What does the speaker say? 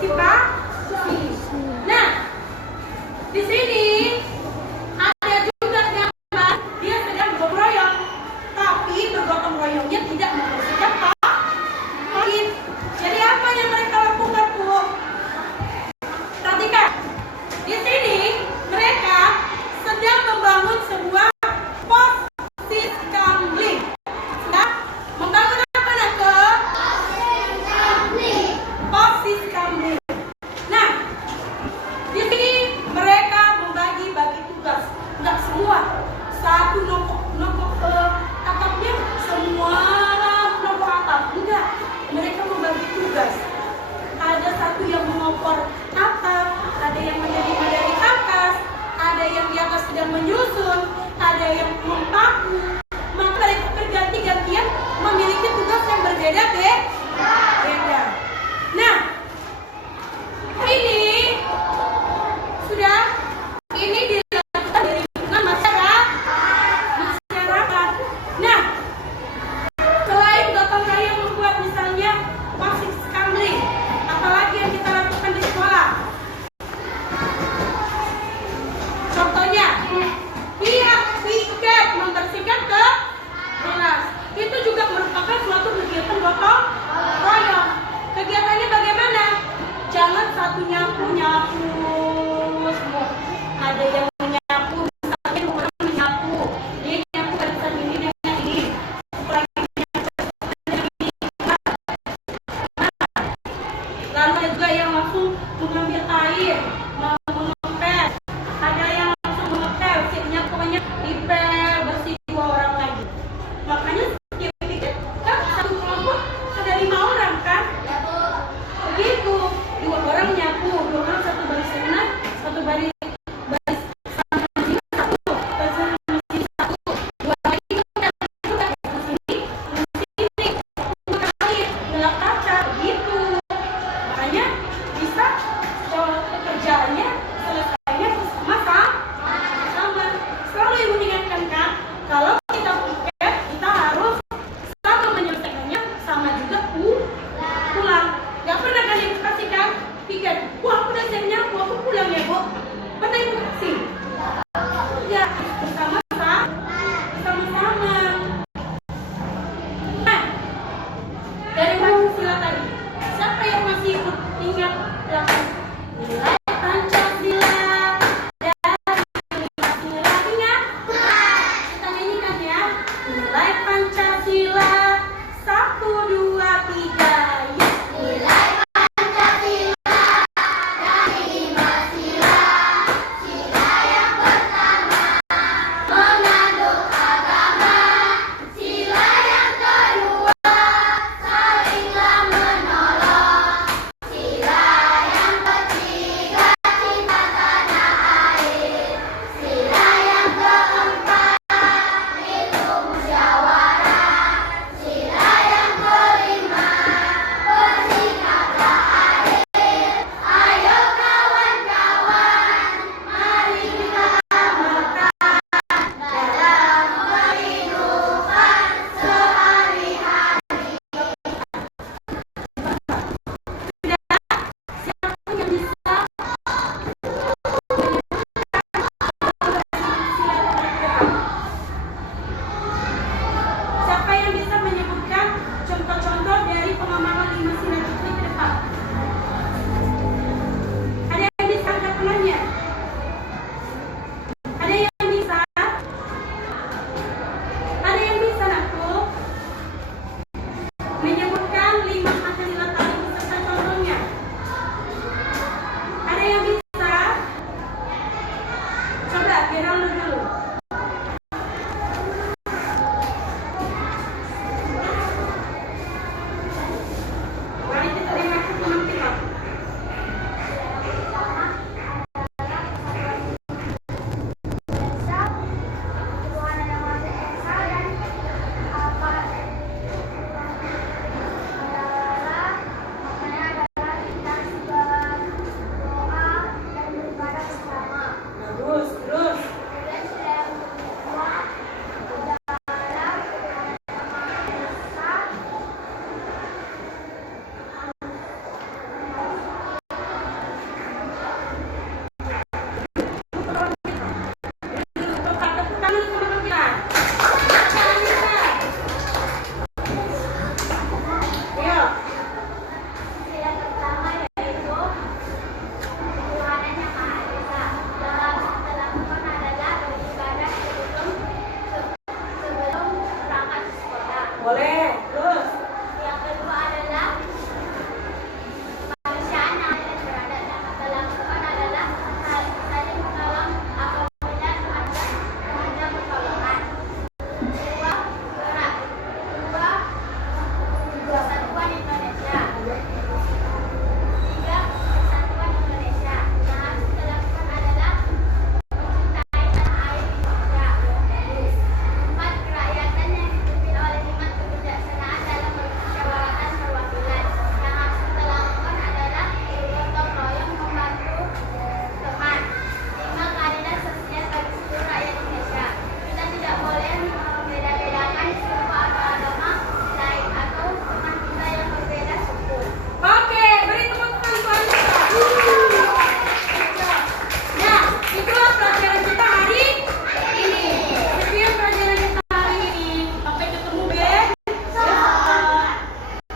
partisipasi. Nah, di sini ada juga yang dia sedang bergotong royong, tapi bergotong royongnya tidak membersihkan toilet. Jadi apa yang mereka lakukan, Bu? Perhatikan, di sini mereka sedang membangun sebuah pos siskamling. Nah, membangun apa nak? Pos siskamling. Nah, di sini mereka membagi-bagi tugas. Enggak semua satu nongkok atapnya, semua nongkok atap. Enggak, mereka membagi tugas. Ada satu yang mengopor atap, ada yang menerima dari atas, ada yang di atas sedang menyusun, ada yang mempaku. Maka mereka berganti-gantian memiliki tugas yang berbeda beda. Nah, ini sudah dilakukan dari lingkungan masyarakat. Nah, selain gotong royong membuat misalnya pos siskamling, apalagi yang kita lakukan di sekolah? Contohnya, pihak piket membersihkan ke kelas. Itu juga merupakan suatu kegiatan gotong royong. Kegiatannya bagaimana? Jangan satu nyapu semua. Ada yang menyapu, misalnya orang menyapu, dia nyapu barisan ini dengan ini. Lalu ada juga yang langsung mengambil air, mengepel. Ada yang langsung mengepel, sipnya pokoknya dipel bersih 2 orang lagi. Makanya setiap piket kan satu kelompok ada 5 orang kan? Begitu, 2 orang nyapu, 2 orang satu baris sana, satu baris sana sini, satu baris sana sini, satu, 2 lagi sini, air, gelap kaca, begitu. Makanya bisa pekerjaannya selesainya sama. Selalu ibu ingatkan kan, kalau kita piket, kita harus sama menyelesaikannya, sama juga pulang. Gak pernah kalian kasihkan piket, wah aku udah siap nyapu, aku pulang ya Bu. Pernah ibu kasih? Ya, bersama-sama. Nah, dari Pancasila tadi, siapa yang masih ingat langsung nilai